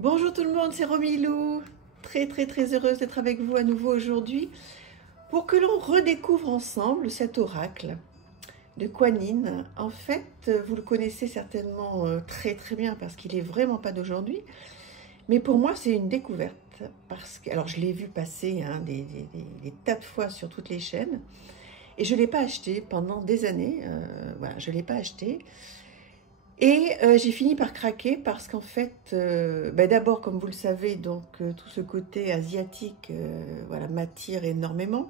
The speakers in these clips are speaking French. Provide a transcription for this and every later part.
Bonjour tout le monde, c'est Romilou. Très heureuse d'être avec vous à nouveau aujourd'hui pour que l'on redécouvre ensemble cet oracle de Kuan Yin. En fait, vous le connaissez certainement très bien parce qu'il est vraiment pas d'aujourd'hui. Mais pour moi, c'est une découverte parce que, alors je l'ai vu passer des tas de fois sur toutes les chaînes et je ne l'ai pas acheté pendant des années. Voilà, je ne l'ai pas acheté. Et j'ai fini par craquer parce qu'en fait, d'abord, comme vous le savez, donc tout ce côté asiatique, voilà, m'attire énormément.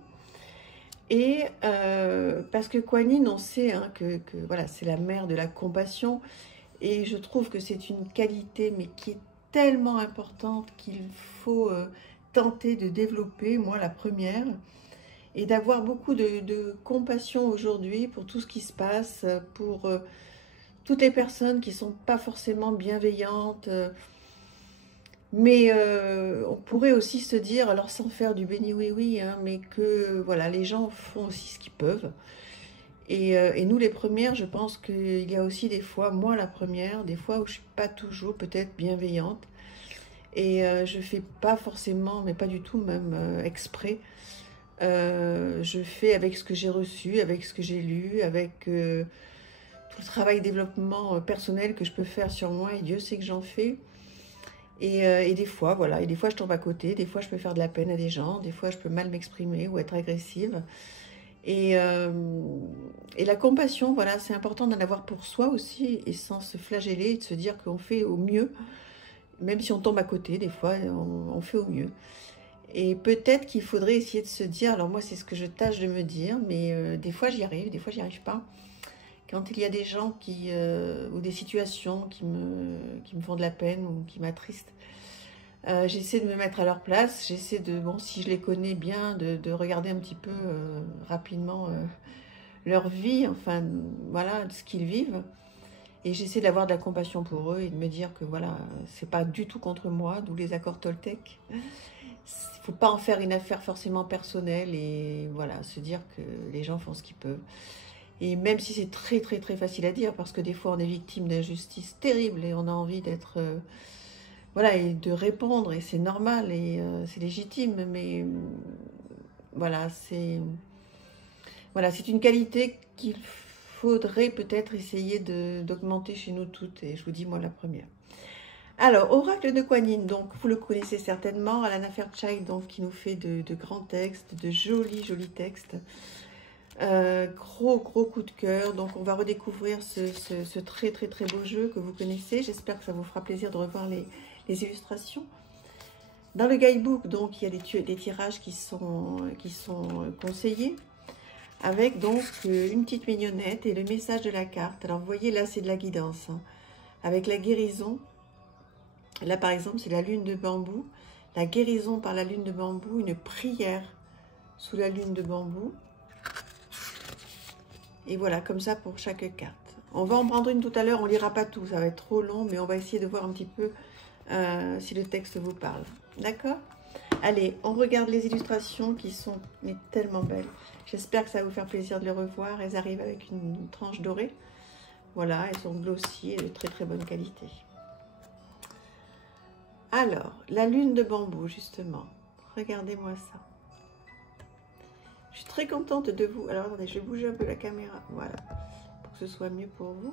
Et parce que Kuan Yin, on sait hein, que voilà, c'est la mère de la compassion. Et je trouve que c'est une qualité, mais qui est tellement importante qu'il faut tenter de développer, moi la première, et d'avoir beaucoup de compassion aujourd'hui pour tout ce qui se passe, pour toutes les personnes qui ne sont pas forcément bienveillantes, mais on pourrait aussi se dire, alors sans faire du béni oui hein, mais que voilà, les gens font aussi ce qu'ils peuvent. Et nous les premières, je pense qu'il y a aussi des fois, moi la première, des fois où je ne suis pas toujours peut-être bienveillante. Et je ne fais pas forcément, mais pas du tout même exprès. Je fais avec ce que j'ai reçu, avec ce que j'ai lu, avec tout le travail développement personnel que je peux faire sur moi, et Dieu sait que j'en fais. Et des fois, voilà, et des fois je tombe à côté, des fois je peux faire de la peine à des gens, des fois je peux mal m'exprimer ou être agressive. Et, euh, et la compassion, voilà, c'est important d'en avoir pour soi aussi, et sans se flageller, et de se dire qu'on fait au mieux, même si on tombe à côté, des fois on fait au mieux. Et peut-être qu'il faudrait essayer de se dire, alors moi c'est ce que je tâche de me dire, mais des fois j'y arrive, des fois j'y arrive pas. Quand il y a des gens ou des situations qui me font de la peine ou qui m'attristent, j'essaie de me mettre à leur place, j'essaie de, bon, si je les connais bien, de regarder un petit peu rapidement leur vie, enfin, voilà, ce qu'ils vivent. Et j'essaie d'avoir de la compassion pour eux et de me dire que, voilà, c'est pas du tout contre moi, d'où les accords Toltec. Il ne faut pas en faire une affaire forcément personnelle et, voilà, se dire que les gens font ce qu'ils peuvent. Et même si c'est très facile à dire, parce que des fois on est victime d'injustices terribles et on a envie d'être, voilà, et de répondre, et c'est normal et c'est légitime, mais voilà, c'est une qualité qu'il faudrait peut-être essayer d'augmenter chez nous toutes, et je vous dis moi la première. Alors, oracle de Kuan Yin, donc vous le connaissez certainement, Alana Fairchild, donc qui nous fait de grands textes, de jolis textes. Gros coup de cœur, donc on va redécouvrir ce très beau jeu que vous connaissez. J'espère que ça vous fera plaisir de revoir les illustrations. Dans le guidebook, donc il y a des tirages qui sont conseillés, avec donc une petite mignonnette et le message de la carte. Alors vous voyez là c'est de la guidance, hein, avec la guérison. Là par exemple c'est la lune de bambou, la guérison par la lune de bambou, une prière sous la lune de bambou. Et voilà, comme ça pour chaque carte. On va en prendre une tout à l'heure, on ne lira pas tout, ça va être trop long, mais on va essayer de voir un petit peu si le texte vous parle. D'accord? Allez, on regarde les illustrations qui sont tellement belles. J'espère que ça va vous faire plaisir de les revoir. Elles arrivent avec une tranche dorée. Voilà, elles sont glossy et de très bonne qualité. Alors, la lune de bambou, justement. Regardez-moi ça. Je suis très contente de vous... Alors, attendez, je vais bouger un peu la caméra. Voilà, pour que ce soit mieux pour vous.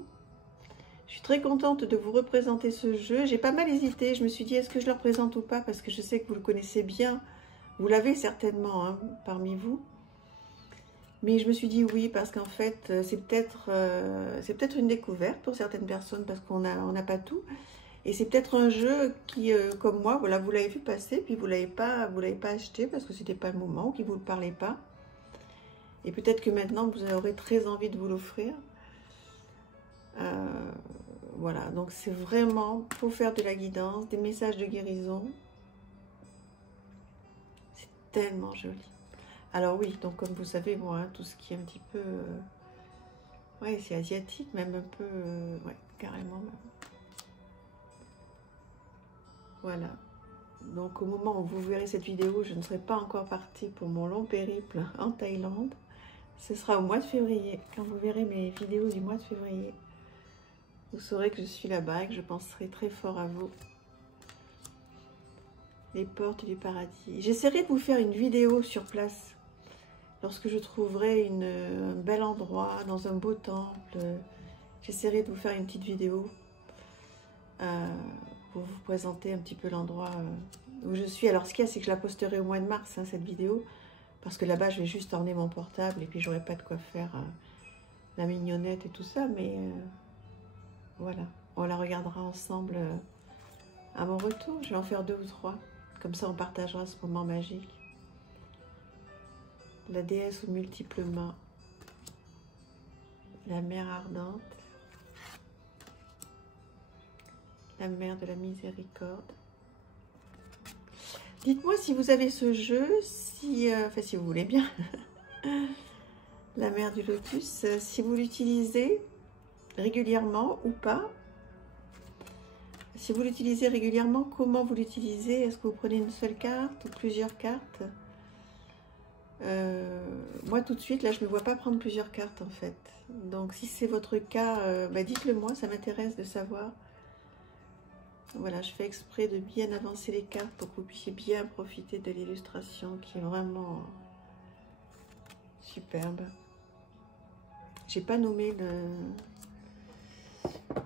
Je suis très contente de vous représenter ce jeu. J'ai pas mal hésité. Je me suis dit, est-ce que je le représente ou pas? Parce que je sais que vous le connaissez bien. Vous l'avez certainement hein, parmi vous. Mais je me suis dit oui, parce qu'en fait, c'est peut-être une découverte pour certaines personnes, parce qu'on n'a pas tout. Et c'est peut-être un jeu qui, comme moi, voilà, vous l'avez vu passer, puis vous l'avez pas acheté parce que c'était pas le moment, ou qui ne vous le parlait pas. Et peut-être que maintenant, vous aurez très envie de vous l'offrir. Voilà, donc c'est vraiment pour faire de la guidance, des messages de guérison. C'est tellement joli. Alors oui, donc comme vous savez, moi, hein, tout ce qui est un petit peu... ouais, c'est asiatique, même un peu... ouais, carrément même. Voilà. Donc au moment où vous verrez cette vidéo, je ne serai pas encore partie pour mon long périple en Thaïlande. Ce sera au mois de février. Quand vous verrez mes vidéos du mois de février, vous saurez que je suis là-bas et que je penserai très fort à vous. Les portes du paradis. J'essaierai de vous faire une vidéo sur place. Lorsque je trouverai un bel endroit, dans un beau temple, j'essaierai de vous faire une petite vidéo pour vous présenter un petit peu l'endroit où je suis. Alors, ce qu'il y a, c'est que je la posterai au mois de mars, hein, cette vidéo, parce que là-bas, je vais juste orner mon portable et puis j'aurai pas de quoi faire la mignonnette et tout ça, mais voilà. On la regardera ensemble à mon retour. Je vais en faire 2 ou 3. Comme ça, on partagera ce moment magique. La déesse aux multiples mains. La mer ardente. La mer de la miséricorde. Dites-moi si vous avez ce jeu, enfin si vous voulez bien. La mer du lotus, si vous l'utilisez régulièrement ou pas. Si vous l'utilisez régulièrement, comment vous l'utilisez? Est-ce que vous prenez une seule carte ou plusieurs cartes? Moi, tout de suite, là, je ne me vois pas prendre plusieurs cartes, en fait. Donc, si c'est votre cas, dites-le moi, ça m'intéresse de savoir. Voilà, je fais exprès de bien avancer les cartes pour que vous puissiez bien profiter de l'illustration qui est vraiment superbe. J'ai pas nommé le...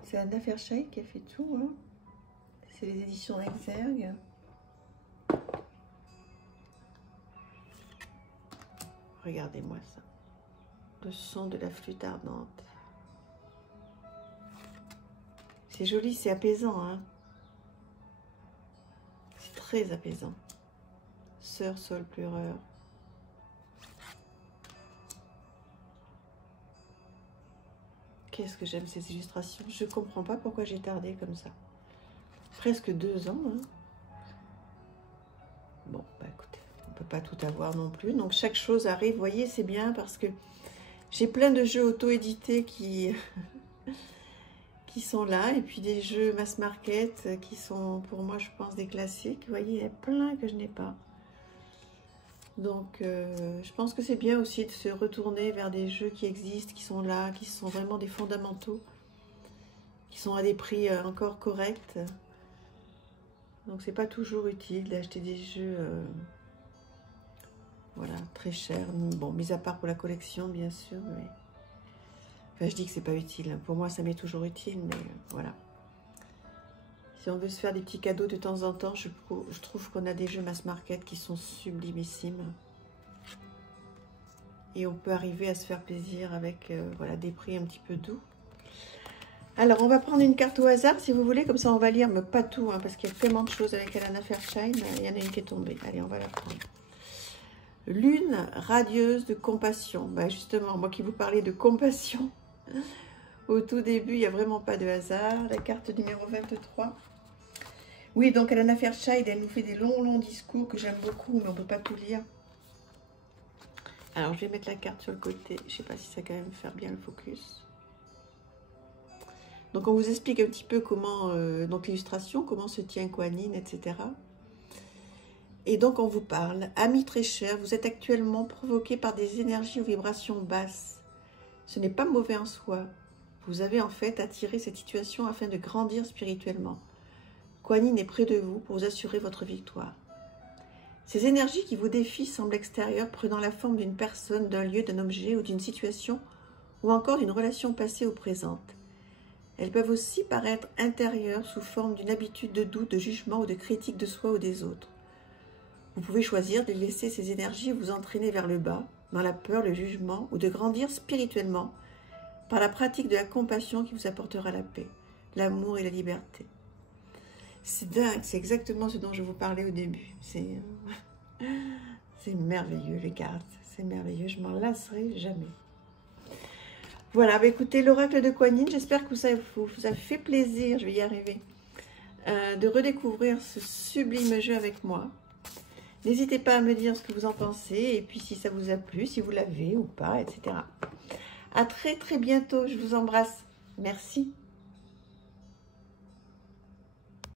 C'est Anna Fairchild qui a fait tout, hein. C'est les éditions Exergue. Regardez-moi ça. Le son de la flûte ardente. C'est joli, c'est apaisant, hein. C'est très apaisant. Sœur, sol, pleureur. Qu'est-ce que j'aime ces illustrations. Je ne comprends pas pourquoi j'ai tardé comme ça. Presque 2 ans, hein. Bon, bah écoutez, on ne peut pas tout avoir non plus. Donc chaque chose arrive, vous voyez, c'est bien parce que j'ai plein de jeux auto-édités qui sont là. Et puis des jeux mass market qui sont pour moi, je pense, des classiques. Vous voyez, il y a plein que je n'ai pas. Donc je pense que c'est bien aussi de se retourner vers des jeux qui existent, qui sont là, qui sont vraiment des fondamentaux, qui sont à des prix encore corrects. Donc c'est pas toujours utile d'acheter des jeux voilà, très chers. Bon, mis à part pour la collection, bien sûr, mais enfin, je dis que c'est pas utile. Pour moi, ça m'est toujours utile, mais voilà. Si on veut se faire des petits cadeaux de temps en temps, je trouve qu'on a des jeux mass market qui sont sublimissimes. Et on peut arriver à se faire plaisir avec voilà, des prix un petit peu doux. Alors, on va prendre une carte au hasard, si vous voulez. Comme ça, on va lire, mais pas tout, hein, parce qu'il y a tellement de choses avec Anna Fairchild. Il y en a une qui est tombée. Allez, on va la prendre. Lune radieuse de compassion. Ben justement, moi qui vous parlais de compassion, au tout début, il n'y a vraiment pas de hasard. La carte numéro 23. Oui, donc Anna Fairchild, elle nous fait des longs discours que j'aime beaucoup, mais on ne peut pas tout lire. Alors, je vais mettre la carte sur le côté. Je ne sais pas si ça va quand même faire bien le focus. Donc, on vous explique un petit peu comment, donc l'illustration, comment se tient Kuan Yin, etc. Et donc, on vous parle. Amis très chers, vous êtes actuellement provoqués par des énergies ou vibrations basses. Ce n'est pas mauvais en soi. Vous avez en fait attiré cette situation afin de grandir spirituellement. Kuan Yin est près de vous pour vous assurer votre victoire. Ces énergies qui vous défient semblent extérieures, prenant la forme d'une personne, d'un lieu, d'un objet ou d'une situation, ou encore d'une relation passée ou présente. Elles peuvent aussi paraître intérieures sous forme d'une habitude de doute, de jugement ou de critique de soi ou des autres. Vous pouvez choisir de laisser ces énergies vous entraîner vers le bas, dans la peur, le jugement, ou de grandir spirituellement par la pratique de la compassion qui vous apportera la paix, l'amour et la liberté. C'est dingue, c'est exactement ce dont je vous parlais au début. C'est merveilleux les cartes, c'est merveilleux, je m'en lasserai jamais. Voilà, bah écoutez, l'oracle de Kuan Yin, j'espère que ça vous a fait plaisir, je vais y arriver, de redécouvrir ce sublime jeu avec moi. N'hésitez pas à me dire ce que vous en pensez, et puis si ça vous a plu, si vous l'avez ou pas, etc. À très bientôt, je vous embrasse. Merci.